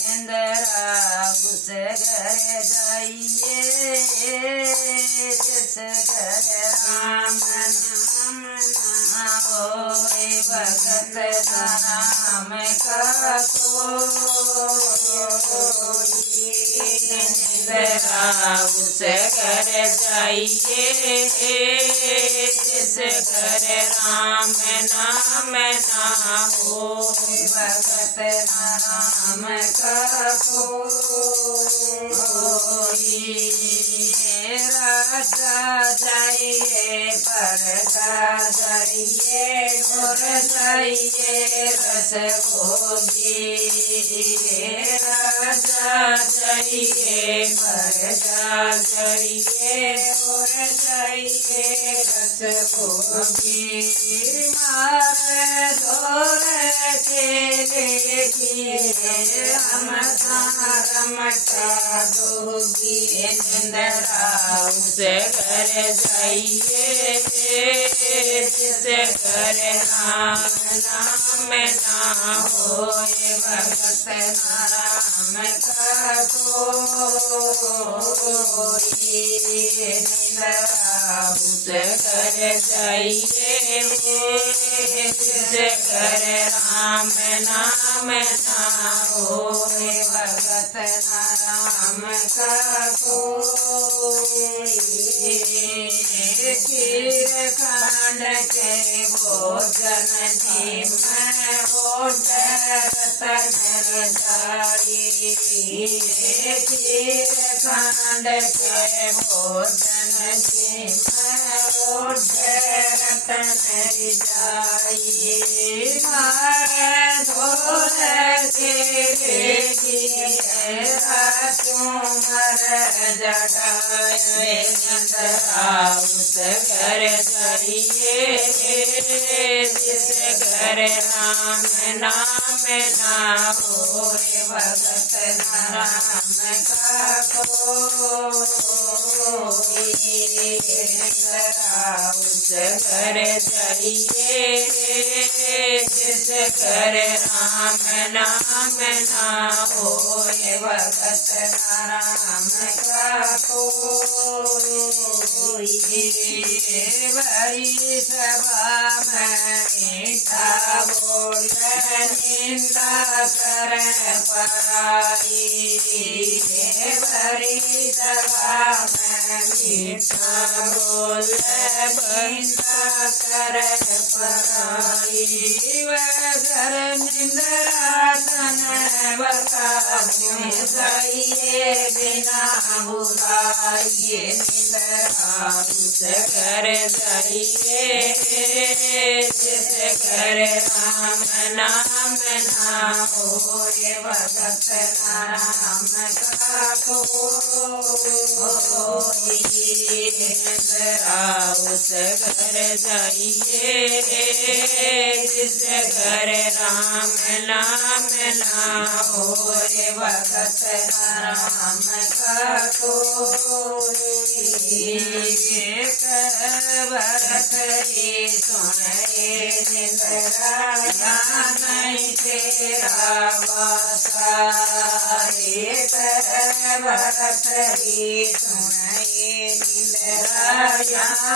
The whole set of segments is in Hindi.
इंदिरा उस घर जाइए जिस घर राम नाम होए भगत नाम का इंदिरा उस घर जाइए जिस घर राम नाम ना हो भगत नाम का कोई राजा जाइए परजा जाइए घोर जाइए रस भोगी राजा जाइए परजा जाइए घोर जाइए रस भोगी मार धोर के हम रमता दोगी इंदिरा उस घर जाइए जिस घर राम नाम ना होए भगत नाम का कोई इंदिरा उस घर जाइए जिस घर राम नाम ना होए भगत नाम का कोई खीर खंड के भोजन जी मैं रतन जाई खीर खंड के भोजन जी मैं रतन जाई मारे धोर के तुमर जटाए इंदिरा उस घर जाइए जिस घर राम नाम ना होए भगत नाम का कोई इंदिरा उस घर जाइए जिस घर राम नाम ना होए भगत नाम का कोई बड़ी सभा में मीठा बोल निंदा कर पराई बड़ी सभा में मीठा बोल निंदा कर पराई घर निंद्रा तन बता जाइए बिना बुलाइए इंदिरा उस घर जाइए जिस घर राम नाम ना होए भगत नाम का कोई इंदिरा उस घर जाइए जिस घर राम नाम ना होए भगत नाम का कोई भरतरी सुने इंदिरा नहीं तेरा वासा भरतरी सुने इंदिरा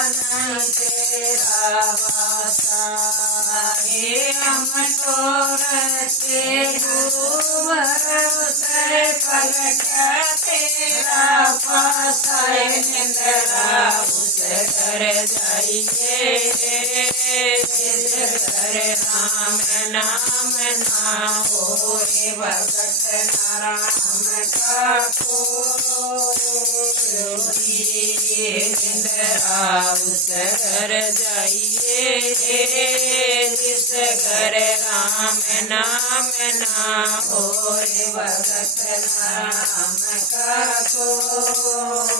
नहीं तेरा वासा हम तो रचे पलक तेरा पासा इंदिरा उस घर जाइए जिस घर राम नाम ना होए भगत नाम का कोई इंदिरा उस घर जाइए जिस घर राम नाम ना होए भगत नाम का कोई